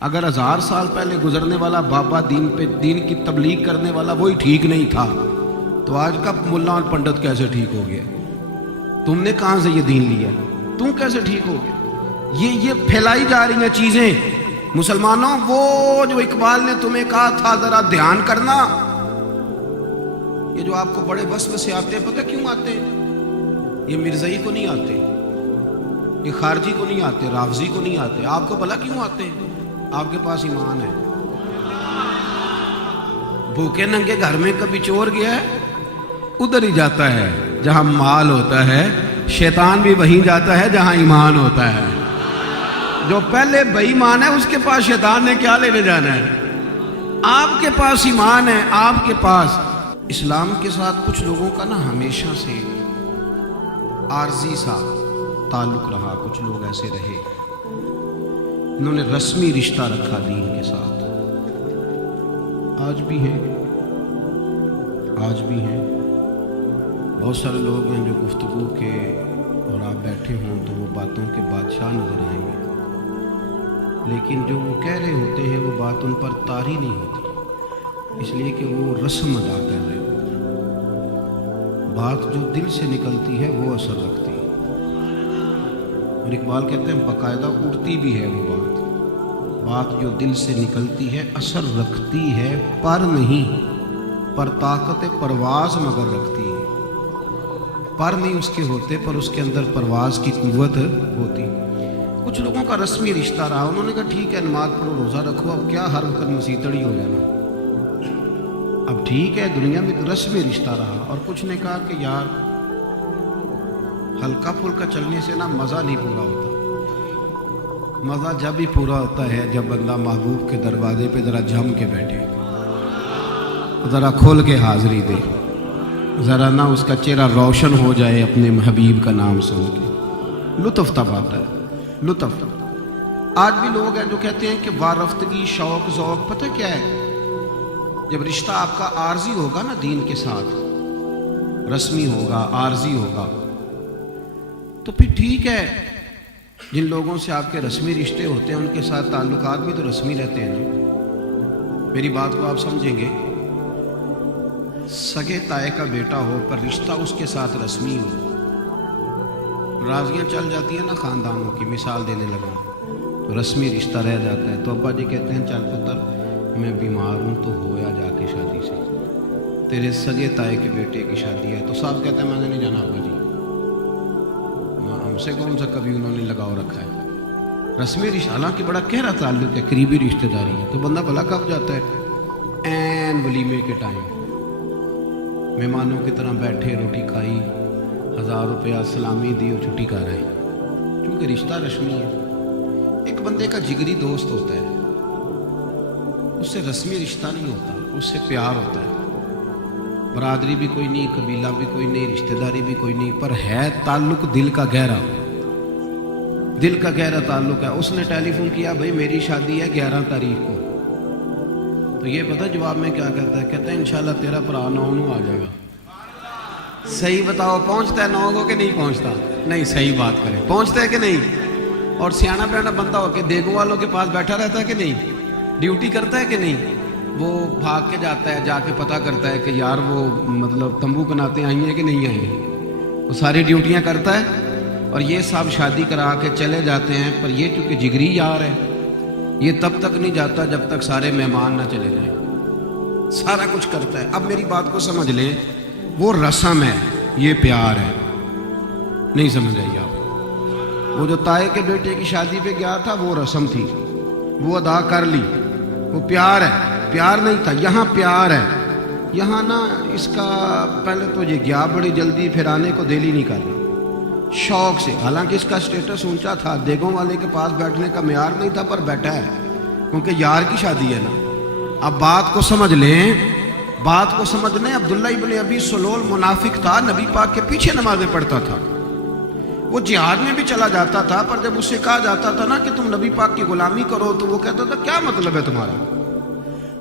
اگر 1000 سال پہلے گزرنے والا بابا دین کی تبلیغ کرنے والا وہی ٹھیک نہیں تھا تو آج کا ملا اور پنڈت کیسے ٹھیک ہو گیا؟ تم نے کہاں سے یہ دین لیا؟ تم کیسے ٹھیک ہو گیا؟ یہ پھیلائی جا رہی ہیں چیزیں۔ مسلمانوں، وہ جو اقبال نے تمہیں کہا تھا ذرا دھیان کرنا، یہ جو آپ کو بڑے وسوسے آتے ہیں، پتہ کیوں آتے ہیں؟ یہ مرزائی کو نہیں آتے، یہ خارجی کو نہیں آتے، رافضی کو نہیں آتے، آپ کو بھلا کیوں آتے ہیں؟ آپ کے پاس ایمان ہے۔ بھوکے ننگے گھر میں کبھی چور گیا ہے؟ ادھر ہی جاتا ہے جہاں مال ہوتا ہے، شیطان بھی وہیں جاتا ہے جہاں ایمان ہوتا ہے۔ جو پہلے بے ایمان ہے اس کے پاس شیطان نے کیا لینے جانا ہے؟ آپ کے پاس ایمان ہے، آپ کے پاس۔ اسلام کے ساتھ کچھ لوگوں کا نا ہمیشہ سے عارضی سا تعلق رہا، کچھ لوگ ایسے رہے، انہوں نے رسمی رشتہ رکھا دین کے ساتھ۔ آج بھی ہیں بہت سارے لوگ ہیں جو گفتگو کے اور آپ بیٹھے ہوں تو وہ باتوں کے بادشاہ نظر آئیں گے، لیکن جو وہ کہہ رہے ہوتے ہیں وہ بات ان پر طاری نہیں ہوتی، اس لیے کہ وہ رسم ادا کر رہے ہوتے ہیں۔ بات جو دل سے نکلتی ہے وہ اثر رکھتی ہے، اور اقبال کہتے ہیں باقاعدہ اڑتی بھی ہے وہ بات جو دل سے نکلتی ہے اثر رکھتی ہے، پر نہیں، پر طاقت پرواز مگر رکھتی ہے۔ پر نہیں اس کے ہوتے، پر اس کے اندر پرواز کی قوت ہوتی۔ کچھ لوگوں کا رسمی رشتہ رہا، انہوں نے کہا ٹھیک ہے نماز پڑھو، روزہ رکھو، اب کیا ہر وقت مسیتڑی ہو جانا، اب ٹھیک ہے دنیا میں تو رسمی رشتہ رہا۔ اور کچھ نے کہا کہ یار ہلکا پھلکا چلنے سے نا مزہ نہیں پورا ہوتا، مزہ جب ہی پورا ہوتا ہے جب بندہ محبوب کے دروازے پہ ذرا جم کے بیٹھے، ذرا کھول کے حاضری دے، ذرا نا اس کا چہرہ روشن ہو جائے اپنے حبیب کا نام سن کے، لطف تب آتا ہے، لطف۔ آج بھی لوگ ہیں جو کہتے ہیں کہ وارفتگی، شوق، ذوق، پتہ کیا ہے؟ جب رشتہ آپ کا عارضی ہوگا نا دین کے ساتھ، رسمی ہوگا، عارضی ہوگا، تو پھر ٹھیک ہے، جن لوگوں سے آپ کے رسمی رشتے ہوتے ہیں ان کے ساتھ تعلقات بھی تو رسمی رہتے ہیں نا۔ میری بات کو آپ سمجھیں گے، سگے تائے کا بیٹا ہو پر رشتہ اس کے ساتھ رسمی ہو، رازیاں چل جاتی ہیں نا خاندانوں کی، مثال دینے لگا تو رسمی رشتہ رہ جاتا ہے۔ تو ابا جی کہتے ہیں چل پتر میں بیمار ہوں تو ہویا جا کے شادی سے، تیرے سگے تائے کے بیٹے کی شادی ہے، تو صاحب کہتے ہیں میں نے نہیں جانا ابا جی، ہم سے کون سا کبھی انہوں نے لگاؤ رکھا ہے۔ رسمی رشتہ حالانکہ بڑا گہرا تعلق ہے، قریبی رشتہ داری ہے، تو بندہ بھلا کب جاتا ہے؟ عین ولیمے کے ٹائم مہمانوں کی طرح بیٹھے، روٹی کھائی، 1000 روپیہ سلامی دی اور چھٹی کر رہے ہیں، چونکہ رشتہ رسمی ہے۔ ایک بندے کا جگری دوست ہوتا ہے، اس سے رسمی رشتہ نہیں ہوتا، اس سے پیار ہوتا ہے، برادری بھی کوئی نہیں، قبیلہ بھی کوئی نہیں، رشتہ داری بھی کوئی نہیں، پر ہے تعلق دل کا گہرا، دل کا گہرا تعلق ہے۔ اس نے ٹیلی فون کیا بھائی میری شادی ہے 11 تاریخ کو، تو یہ پتہ جواب میں کیا کہتا ہے؟ کہتا ہے انشاءاللہ تیرا بھرا 9 آ جائے گا۔ صحیح بتاؤ، پہنچتا ہے 9 کو کہ نہیں پہنچتا؟ نہیں، صحیح بات کریں، پہنچتا ہے کہ نہیں؟ اور سیانا بیانا بندہ ہو کے دیگوں والوں کے پاس بیٹھا رہتا ہے کہ نہیں؟ ڈیوٹی کرتا ہے کہ نہیں؟ وہ بھاگ کے جاتا ہے، جا کے پتہ کرتا ہے کہ یار وہ مطلب تمبو کناتے آئی ہیں کہ نہیں آئی ہیں، وہ ساری ڈیوٹیاں کرتا ہے۔ اور یہ صاحب شادی کرا کے چلے جاتے ہیں، پر یہ چونکہ جگری یار ہے، یہ تب تک نہیں جاتا جب تک سارے مہمان نہ چلے جائیں، سارا کچھ کرتا ہے۔ اب میری بات کو سمجھ لیں، وہ رسم ہے، یہ پیار ہے، نہیں سمجھ آئی آپ؟ وہ جو تائے کے بیٹے کی شادی پہ گیا تھا وہ رسم تھی، وہ ادا کر لی، وہ پیار ہے، پیار نہیں تھا، یہاں پیار ہے۔ یہاں نا اس کا پہلے تو یہ گیا بڑی جلدی، پھر آنے کو دل ہی نہیں کر رہا، شوق سے، حالانکہ اس کا سٹیٹس اونچا تھا، دیگوں والے کے پاس بیٹھنے کا معیار نہیں تھا، پر بیٹھا ہے کیونکہ یار کی شادی ہے نا۔ اب بات کو سمجھ لیں، بات کو سمجھ لیں۔ عبداللہ ابن ابی سلول منافق تھا، نبی پاک کے پیچھے نمازیں پڑھتا تھا، وہ جہاد میں بھی چلا جاتا تھا، پر جب اس سے کہا جاتا تھا نا کہ تم نبی پاک کی غلامی کرو تو وہ کہتا تھا کیا مطلب ہے تمہارا؟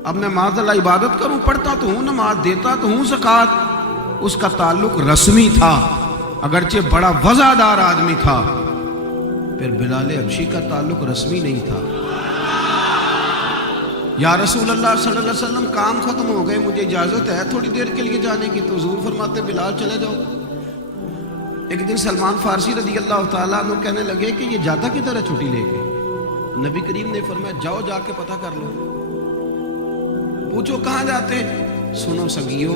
اب میں معاذ اللہ عبادت کروں، پڑھتا تو ہوں نماز، دیتا تو ہوں زکوٰۃ۔ اس کا تعلق رسمی تھا، اگرچہ بڑا وزادار آدمی تھا۔ پھر بلال حبشی کا تعلق رسمی نہیں تھا، یا رسول اللہ صلی اللہ علیہ وسلم کام ختم ہو گئے، مجھے اجازت ہے تھوڑی دیر کے لیے جانے کی؟ تو حضور فرماتے بلال چلے جاؤ۔ ایک دن سلمان فارسی رضی اللہ تعالیٰ عنہ کہنے لگے کہ یہ جاتا کدھر ہے چھٹی لے کے؟ نبی کریم نے فرمایا جاؤ جا کے پتہ کر لو، پوچھو کہاں جاتے۔ سنو سگیو،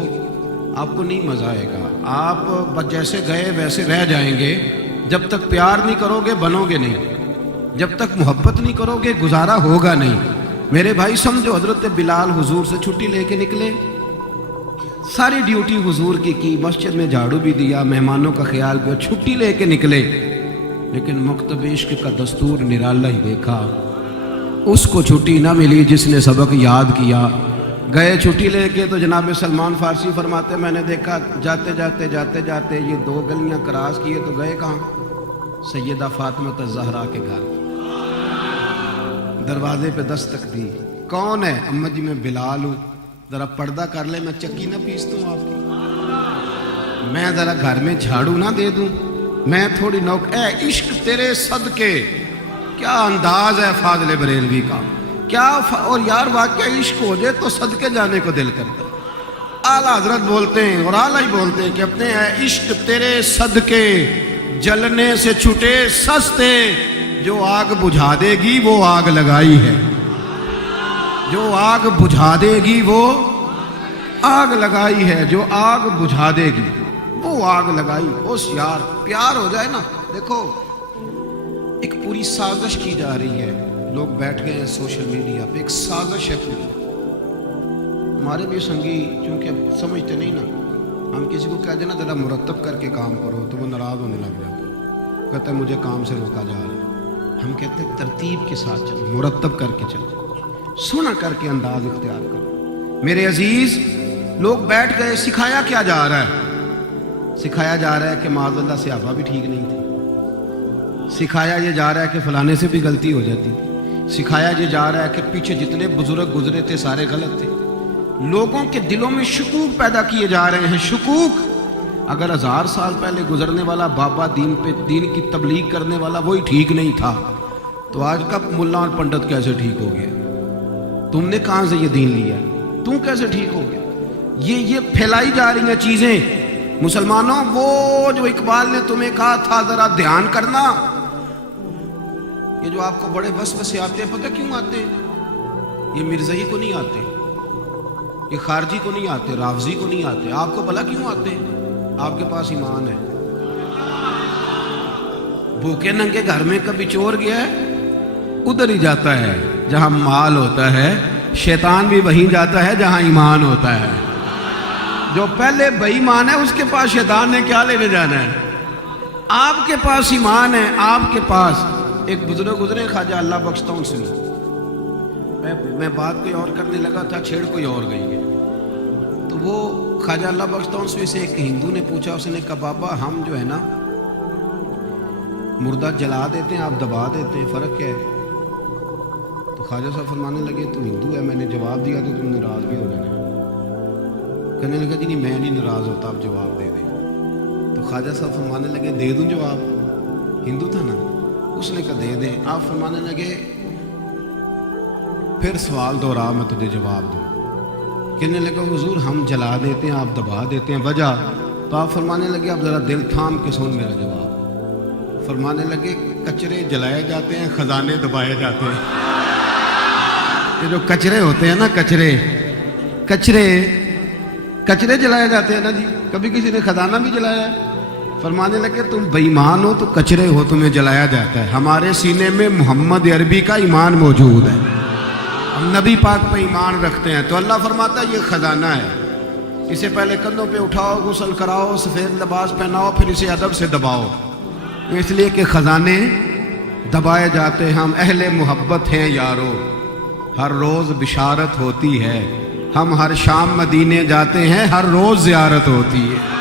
آپ کو نہیں مزہ آئے گا، آپ بس جیسے گئے ویسے رہ جائیں گے۔ جب تک پیار نہیں کرو گے بنو گے نہیں، جب تک محبت نہیں کرو گے گزارا ہوگا نہیں۔ میرے بھائی سمجھو، حضرت بلال حضور سے چھٹی لے کے نکلے، ساری ڈیوٹی حضور کی مسجد میں جھاڑو بھی دیا، مہمانوں کا خیال کیا، چھٹی لے کے نکلے۔ لیکن مکتب عشق کا دستور نرالا ہی دیکھا، اس کو چھٹی نہ ملی جس نے سبق یاد کیا۔ گئے چھٹی لے کے تو جناب سلمان فارسی فرماتے میں نے دیکھا جاتے جاتے یہ 2 گلیاں کراس کیے تو گئے کہاں؟ سیدہ فاطمہ الزہرا کے گھر۔ دروازے پہ دستک دی، کون ہے؟ اماں جی میں بلال ہوں، ذرا پردہ کر لے، میں چکی نہ پیستا ہوں آپ کی، میں ذرا گھر میں جھاڑو نہ دے دوں، میں تھوڑی نوک۔ اے عشق تیرے صدقے، کیا انداز ہے فاضل بریلوی کا، کیا اور یار واقعہ عشق ہو جائے تو صدقے جانے کو دل کرتا ہے۔ اعلیٰ حضرت بولتے ہیں اور اعلیٰ ہی بولتے ہیں کہ اپنے اے عشق تیرے صدقے، جلنے سے چھٹے سستے، جو آگ بجھا دے گی وہ آگ لگائی ہے، جو آگ بجھا دے گی وہ آگ لگائی ہے، جو آگ بجھا دے گی وہ آگ لگائی۔ اس یار پیار ہو جائے نا، دیکھو ایک پوری سازش کی جا رہی ہے، لوگ بیٹھ گئے ہیں سوشل میڈیا پہ، ایک سازش ہے پوری۔ ہمارے بھی سنگی چونکہ سمجھتے نہیں نا، ہم کسی کو کہہ دیں نا ذرا مرتب کر کے کام کرو تو وہ ناراض ہونے لگ جاتا، کہتا ہے مجھے کام سے روکا جا رہا ہے۔ ہم کہتے ہیں ترتیب کے ساتھ چلو، مرتب کر کے چلو، سنا کر کے انداز اختیار کرو۔ میرے عزیز لوگ بیٹھ گئے، سکھایا کیا جا رہا ہے؟ سکھایا جا رہا ہے کہ معاذ اللہ صحابہ بھی ٹھیک نہیں تھے، سکھایا یہ جا رہا ہے کہ فلانے سے بھی غلطی ہو جاتی تھی، سکھایا یہ جا رہا ہے کہ پیچھے جتنے بزرگ گزرے تھے سارے غلط تھے۔ لوگوں کے دلوں میں شکوک پیدا کیے جا رہے ہیں، شکوک۔ اگر 1000 سال پہلے گزرنے والا بابا دین کی تبلیغ کرنے والا وہی ٹھیک نہیں تھا تو آج کا ملا اور پنڈت کیسے ٹھیک ہو گیا؟ تم نے کہاں سے یہ دین لیا؟ تم کیسے ٹھیک ہو گیا؟ یہ پھیلائی جا رہی ہیں چیزیں۔ مسلمانوں، وہ جو اقبال نے تمہیں کہا تھا ذرا دھیان کرنا، یہ جو آپ کو بڑے وسوسے آتے ہیں، پتہ کیوں آتے ہیں؟ یہ مرزائی کو نہیں آتے، یہ خارجی کو نہیں آتے، رافضی کو نہیں آتے، آپ کو بھلا کیوں آتے ہیں؟ آپ کے پاس ایمان ہے۔ بھوکے ننگے گھر میں کبھی چور گیا ہے؟ ادھر ہی جاتا ہے جہاں مال ہوتا ہے، شیطان بھی وہیں جاتا ہے جہاں ایمان ہوتا ہے۔ جو پہلے بے ایمان ہے اس کے پاس شیطان نے کیا لینے جانا ہے؟ آپ کے پاس ایمان ہے، آپ کے پاس۔ ایک بزرگ گزرے، خواجہ اللہ بخشتا ہوں سنی، میں بات کوئی اور کرنے لگا تھا، چھیڑ کوئی اور گئی ہے، تو وہ خواجہ اللہ بخشتا ہوں سے ایک ہندو نے پوچھا، اس نے کہا بابا ہم جو ہے نا مردہ جلا دیتے ہیں، آپ دبا دیتے ہیں، فرق کیا ہے؟ تو خواجہ صاحب فرمانے لگے تو ہندو ہے، میں نے جواب دیا تو تم ناراض بھی ہو جانا۔ کہنے لگا جی نہیں میں نہیں ناراض ہوتا، آپ جواب دے دیں۔ تو خواجہ صاحب فرمانے لگے دے دوں جواب؟ ہندو تھا نا، اس نے کہا دے دیں۔ آپ فرمانے لگے پھر سوال دوہرا، میں تجھے جواب دوں۔ کہنے لگا حضور ہم جلا دیتے ہیں، آپ دبا دیتے ہیں، وجہ؟ تو آپ فرمانے لگے اب ذرا دل تھام کے سن میرا جواب۔ فرمانے لگے کچرے جلائے جاتے ہیں، خزانے دبائے جاتے ہیں۔ یہ جو کچرے ہوتے ہیں نا، کچرے جلائے جاتے ہیں نا جی، کبھی کسی نے خزانہ بھی جلایا ہے؟ فرمانے لگے تم بے ایمان ہو تو کچرے ہو، تمہیں جلایا جاتا ہے۔ ہمارے سینے میں محمد عربی کا ایمان موجود ہے، ہم نبی پاک پہ ایمان رکھتے ہیں، تو اللہ فرماتا ہے یہ خزانہ ہے، اسے پہلے کندھوں پہ اٹھاؤ، غسل کراؤ، سفید لباس پہناؤ، پھر اسے ادب سے دباؤ، اس لیے کہ خزانے دبائے جاتے ہیں۔ ہم اہل محبت ہیں یارو، ہر روز بشارت ہوتی ہے، ہم ہر شام مدینے جاتے ہیں، ہر روز زیارت ہوتی ہے۔